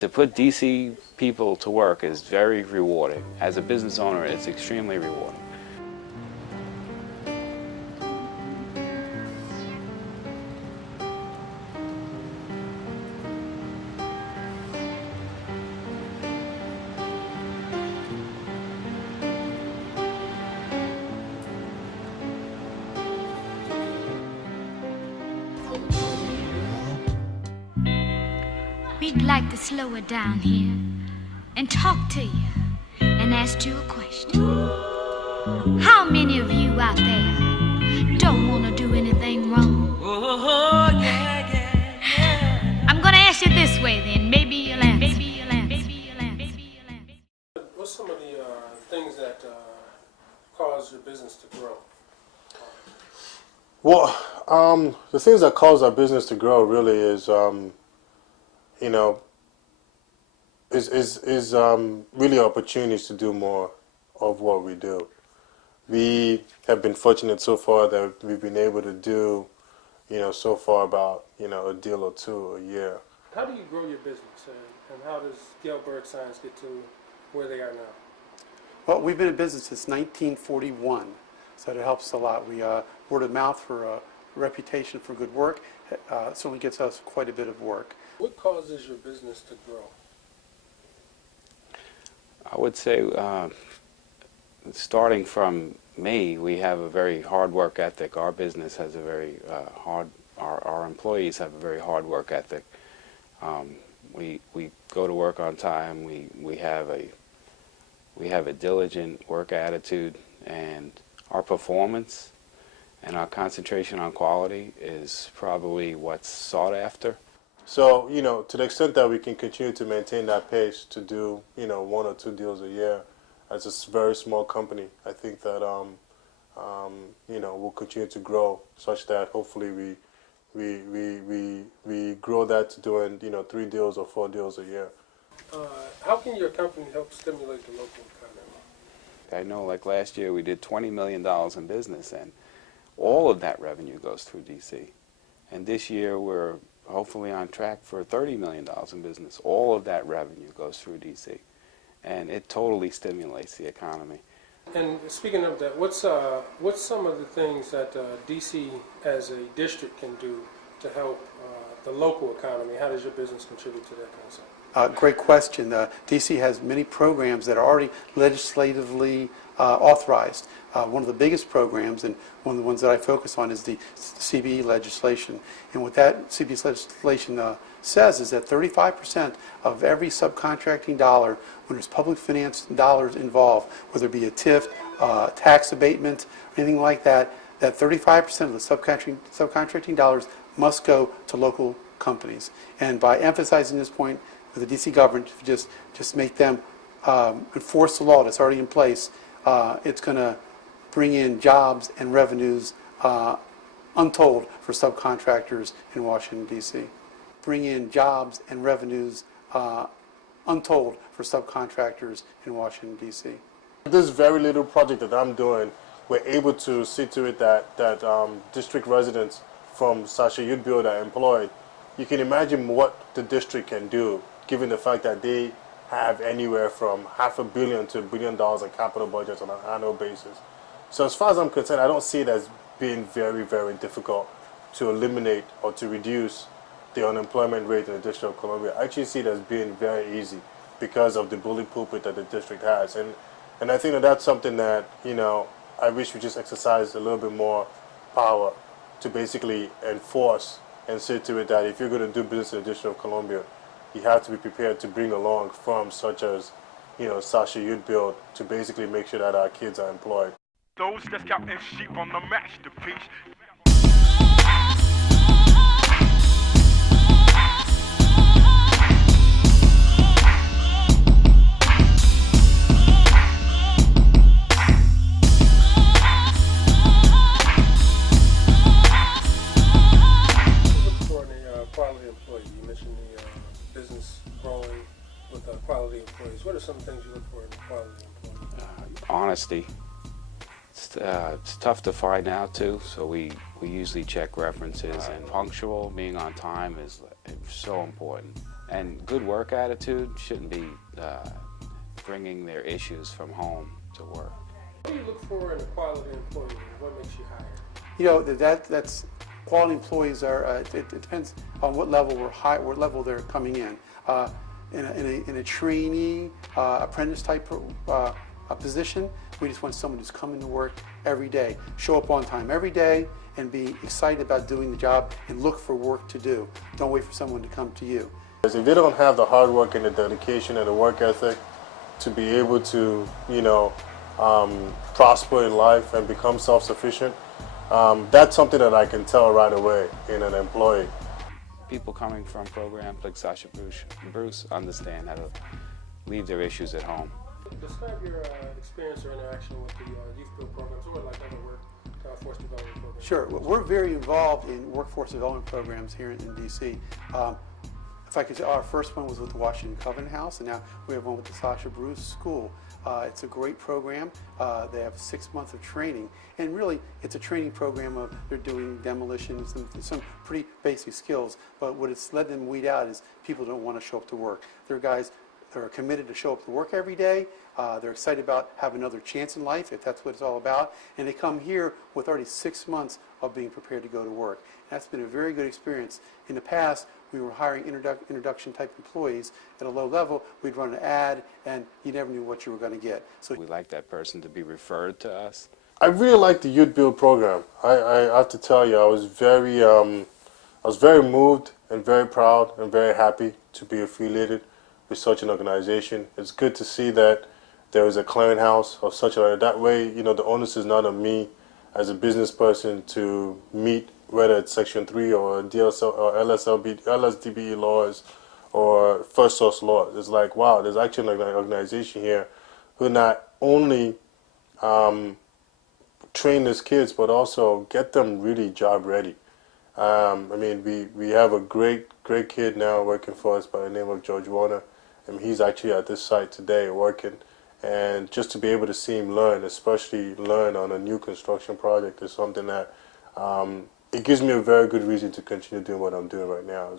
To put DC people to work is very rewarding. As a business owner, it's extremely rewarding. We'd like to slow it down here and talk to you and ask you a question. How many of you out there don't want to do anything wrong? Oh, yeah, yeah, yeah. I'm going to ask you this way then. Maybe you'll answer. What's some of the things that cause your business to grow? Well, the things that cause our business to grow really is you know, is really opportunities to do more of what we do. We have been fortunate so far that we've been able to do, so far about, a deal or two a year. How do you grow your business, and how does Youthwork Science get to where they are now? Well, we've been in business since 1941, so it helps a lot. We word of mouth for a reputation for good work certainly gets us quite a bit of work. What causes your business to grow? I would say, starting from me, we have a very hard work ethic. Our business has a very our employees have a very hard work ethic. We go to work on time. We have a diligent work attitude, and our performance and our concentration on quality is probably what's sought after. So, to the extent that we can continue to maintain that pace to do, 1 or 2 deals a year as a very small company, I think that, we'll continue to grow such that hopefully we grow that to doing, 3 deals or 4 deals a year. How can your company help stimulate the local economy? I know, like last year, we did $20 million in business, and all of that revenue goes through DC. And this year, we're hopefully on track for $30 million in business. All of that revenue goes through DC, and it totally stimulates the economy. And speaking of that, what's some of the things that DC as a district can do to help the local economy? How does your business contribute to that concept? Great question. DC has many programs that are already legislatively authorized. One of the biggest programs, and one of the ones that I focus on, is the CBE legislation. And what that CBE legislation says is that 35% of every subcontracting dollar, when there's public finance dollars involved, whether it be a TIF, tax abatement, anything like that, that 35% of the subcontracting dollars must go to local companies. And by emphasizing this point with the DC government, just make them enforce the law that's already in place, it's going to bring in jobs and revenues untold for subcontractors in Washington, D.C. Bring in jobs and revenues untold for subcontractors in Washington, D.C. This very little project that I'm doing, we're able to see to it that district residents from Sasha Youthbuild are employed. You can imagine what the district can do, given the fact that they have anywhere from $500 million to $1 billion in capital budgets on an annual basis. So as far as I'm concerned, I don't see it as being very, very difficult to eliminate or to reduce the unemployment rate in the District of Columbia. I actually see it as being very easy because of the bully pulpit that the district has. And I think that that's something that, I wish we just exercised a little bit more power to basically enforce and see to it that if you're going to do business in the District of Columbia, you have to be prepared to bring along firms such as, Sasha Youthbuild to basically make sure that our kids are employed. Those that's counting sheep on the masterpiece. For a quality employee, you mentioned the business growing with quality employees. What are some things you look for in a quality employee? Honesty. It's tough to find out too, so we usually check references, and punctual, being on time is so important. And good work attitude shouldn't be bringing their issues from home to work. What do you look for in a quality employee, and what makes you hire? You know, that's quality employees are. It depends on what level what level they're coming in. In a trainee, apprentice type a position, we just want someone who's coming to work every day, show up on time every day, and be excited about doing the job and look for work to do. Don't wait for someone to come to you. If they don't have the hard work and the dedication and the work ethic to be able to, you know, prosper in life and become self-sufficient, that's something that I can tell right away in an employee. People coming from programs like Sasha Bruce understand how to leave their issues at home. Describe your experience or interaction with the Youthbuild programs or like other workforce development programs. Sure. We're very involved in workforce development programs here in D.C. If I could say, our first one was with the Washington Covenant House, and now we have one with the Sasha Bruce School. It's a great program. They have 6 months of training, and really it's a training program of they're doing demolition, some pretty basic skills, but what it's led them weed out is people don't want to show up to work. They're guys that are committed to show up to work every day. They're excited about having another chance in life, if that's what it's all about, and they come here with already 6 months of being prepared to go to work. And that's been a very good experience. In the past, we were hiring introduction type employees at a low level. We'd run an ad, and you never knew what you were going to get. So We like that person to be referred to us. I really like the Youthbuild program. I have to tell you, I was very moved and very proud and very happy to be affiliated with such an organization. It's good to see that there is a clearinghouse of such a, that way, you know, the onus is not on me as a business person to meet whether it's Section 3 or DSL or LSDBE laws or first source laws. It's like, wow, there's actually an organization here who not only train these kids but also get them really job ready. I mean, we have a great kid now working for us by the name of George Warner, and he's actually at this site today working. And just to be able to see him learn, especially learn on a new construction project, is something that it gives me a very good reason to continue doing what I'm doing right now.